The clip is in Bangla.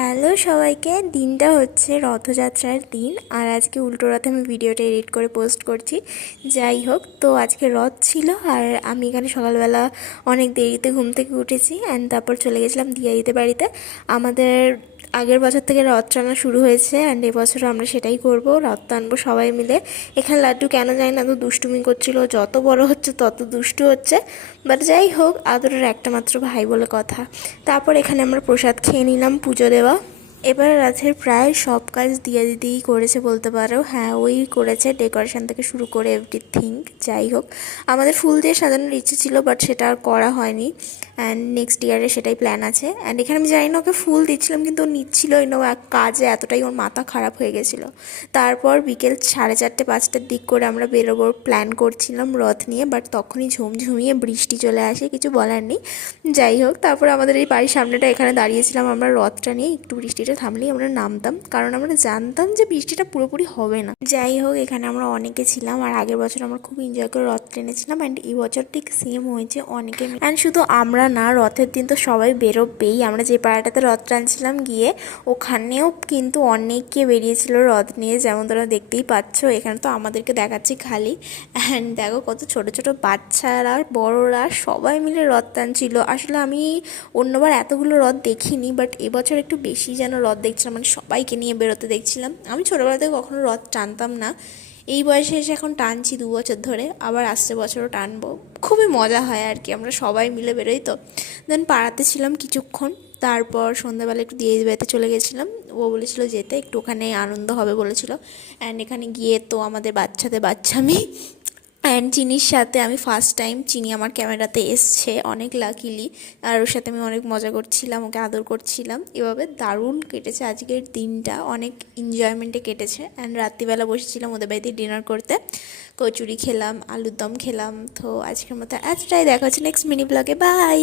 হ্যালো সবাইকে। দিনটা হচ্ছে রথযাত্রার দিন, আর আজকে উল্টো রথে আমি ভিডিওটা এডিট করে পোস্ট করছি। যাই হোক, তো আজকে রথ ছিল আর আমি এখানে সকালবেলা অনেক দেরিতে ঘুম থেকে উঠেছি অ্যান্ড তারপর চলে গেছিলাম দিয়া দিতে বাড়িতে। আমাদের আগের বছর থেকে রথ টানা শুরু হয়েছে অ্যান্ড এবছরও আমরা সেটাই করব, রথ টানবো সবাই মিলে। এখানে লাড্ডু কেন যায় না, তো দুষ্টুমি করছিল, যত বড় হচ্ছে তত দুষ্টু হচ্ছে, বাট যাই হোক, আদরের একটা মাত্র ভাই বলে কথা। তারপর এখানে আমরা প্রসাদ খেয়ে নিলাম পুজো দেওয়া। এবার রাতের প্রায় সব কাজ দিয়া দিদিই করেছে বলতে পারো। হ্যাঁ, ওই করেছে ডেকোরেশন থেকে শুরু করে এভরিথিং। যাই হোক, আমাদের ফুল দিয়ে সাজানোর ইচ্ছে ছিল, বাট সেটা আর করা হয়নি অ্যান্ড নেক্সট ইয়ারে সেটাই প্ল্যান আছে। অ্যান্ড এখানে আমি জানি না ওকে ফুল দিচ্ছিলাম, কিন্তু ও নিচ্ছিলই না, কাজে এতটাই ওর মাথা খারাপ হয়ে গেছিলো। তারপর বিকেল 4:30-5টার দিক করে আমরা বেরোবোর প্ল্যান করছিলাম রথ নিয়ে, বাট তখনই ঝুমঝুমিয়ে বৃষ্টি চলে আসে, কিছু বলার নেই। যাই হোক, তারপর আমাদের এই বাড়ির সামনেটা এখানে দাঁড়িয়েছিলাম আমরা রথটা নিয়ে, একটু বৃষ্টিটা থামলেই আমরা নামতাম, কারণ আমরা জানতাম যে বৃষ্টিটা পুরোপুরি হবে না। যাই হোক, এখানে আমরা অনেকে ছিলাম আর আগের বছর আমরা খুব এনজয় করে রথ টেনেছিলাম অ্যান্ড এই বছর ঠিক সেম হয়েছে, অনেকে। অ্যান্ড শুধু আমরা না, রথের দিন তো সবাই বেরোবেই। আমরা যে পাড়াটাতে রথ টানছিলাম গিয়ে, ওখানেও কিন্তু অনেকে বেরিয়েছিল রথ নিয়ে, যেমন তোরা দেখতেই পাচ্ছ। এখানে তো আমাদেরকে দেখাচ্ছি খালি, অ্যান্ড দেখো কত ছোট ছোট বাচ্চারা বড়রা সবাই মিলে রথ টানছিল। আসলে আমি অন্যবার এতগুলো রথ দেখিনি, বাট এবছর একটু বেশি যেন রথ দেখছিলাম, মানে সবাইকে নিয়ে বেরোতে দেখছিলাম। আমি ছোটোবেলা থেকে কখনো রথ টানতাম না, এই বয়সে এসে এখন টানছি 2 বছর ধরে, আবার আসছে বছরও টানবো। খুবই মজা হয় আর কি, আমরা সবাই মিলে বেরোই তো। দেন পাড়াতে ছিলাম কিছুক্ষণ, তারপর সন্ধ্যাবেলা একটু দিয়ে বাড়িতে চলে গেছিলাম। ও বলেছিল যেতে, একটু ওখানে আনন্দ হবে বলেছিল। অ্যান্ড এখানে গিয়ে তো আমাদের বাচ্চাদের বাচ্চামি অ্যান্ড চিনির সাথে আমি ফার্স্ট টাইম, চিনি আমার ক্যামেরাতে এসছে অনেক লাকিলি, আর ওর সাথে আমি অনেক মজা করছিলাম, ওকে আদর করছিলাম। এভাবে দারুণ কেটেছে আজকের দিনটা, অনেক এনজয়মেন্টে কেটেছে। অ্যান্ড রাত্রিবেলা বসেছিলাম ওদের বাড়িতে ডিনার করতে, কচুরি খেলাম, আলুর দম খেলাম। তো আজকের মতো এতটাই, দেখা হচ্ছে নেক্সট মিনি ব্লগে, বাই।